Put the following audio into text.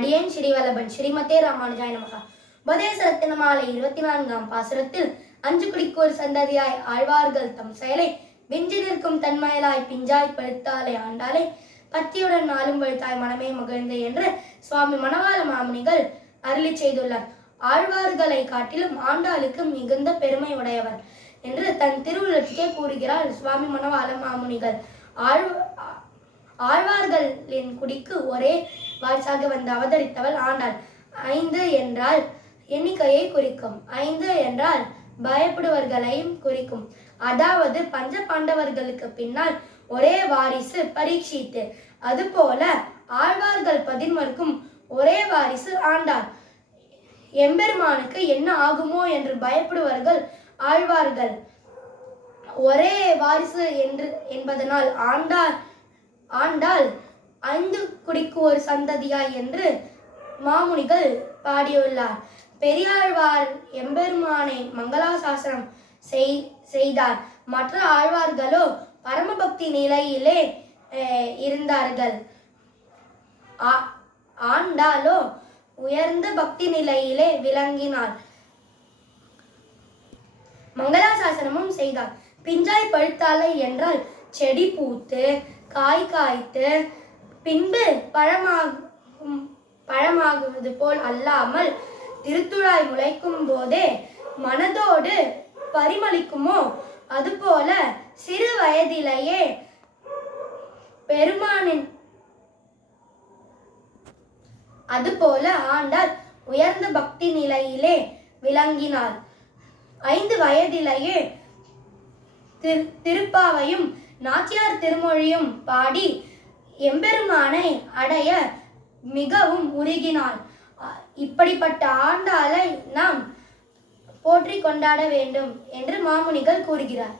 அடியேன் ஸ்ரீவல்லபன் ஸ்ரீமதே ராமானுஜாய நமகா. உபதேசரத்தின மாலை இருபத்தி நான்காம் பாசுரத்தில் அஞ்சு குடிக்கோர் சந்ததியாய் ஆழ்வார்கள் தம் செயலை விஞ்சி நிற்கும் தன்மயலாய் பிஞ்சாய் பழுத்தாலே ஆண்டாலே பத்தியுடன் நாளும் பழுத்தாய் மனமே மகிழ்ந்து என்று சுவாமி மணவாள மாமுனிகள் அருளி செய்துள்ளார். ஆழ்வார்களை காட்டிலும் ஆண்டாளுக்கு மிகுந்த பெருமை உடையவர் என்று தன் திருவுள்ளத்துக்கே கூறுகிறார் சுவாமி மணவாள மாமுனிகள். ஆழ்வார்களின் குடிக்கு ஒரே வாரிசாக வந்து அவதரித்தவள் ஆண்டாள். ஐந்து என்றால் எண்ணிக்கையை குறிக்கும். ஐந்து என்றால் பயப்படுவர்களையும் குறிக்கும். அதாவது பஞ்ச பாண்டவர்களுக்கு பின்னால் ஒரே வாரிசு பரீட்சித்து அதுபோல ஆழ்வார்கள் பதின்மருக்கும் ஒரே வாரிசு ஆண்டாள். எம்பெருமானுக்கு என்ன ஆகுமோ என்று பயப்படுவர்கள் ஆழ்வார்கள். ஒரே வாரிசு என்று என்பதனால் ஆண்டாள் ஆண்டாள் ஐந்து குடிக்கு ஒரு சந்ததியாய் என்று மாமுனிகள் பாடியுள்ளார். பெரியாழ்வார் எம்பெருமானை மங்களாசாசனம் செய் செய்தார். மற்ற ஆழ்வார்களோ பரமபக்தி நிலையிலே இருந்தார்கள். ஆ- ஆண்டாளோ உயர்ந்த பக்தி நிலையிலே விளங்கினார். மங்களாசாசனமும் செய்தார். பிஞ்சாய் பழுத்தாலை என்றால் செடி பூத்து காய் காய்த்து பின்பு பழமாகும் பழமாகுவது போல் அல்லாமல் திருத்துழாய் முளைக்கும் போதே மனதோடு பரிமளிக்குமோ? அதுபோல சிறு வயதிலேயே பெருமானின் அதுபோல ஆண்டார் உயர்ந்த பக்தி நிலையிலே விளங்கினார். ஐந்து வயதிலேயே திரு திருப்பாவையும் நாச்சியார் திருமொழியும் பாடி எம்பெருமானை அடைய மிகவும் உருகினாள். இப்படிப்பட்ட ஆண்டாளை நாம் போற்றி கொண்டாட வேண்டும் என்று மாமுனிகள் கூறுகிறார்.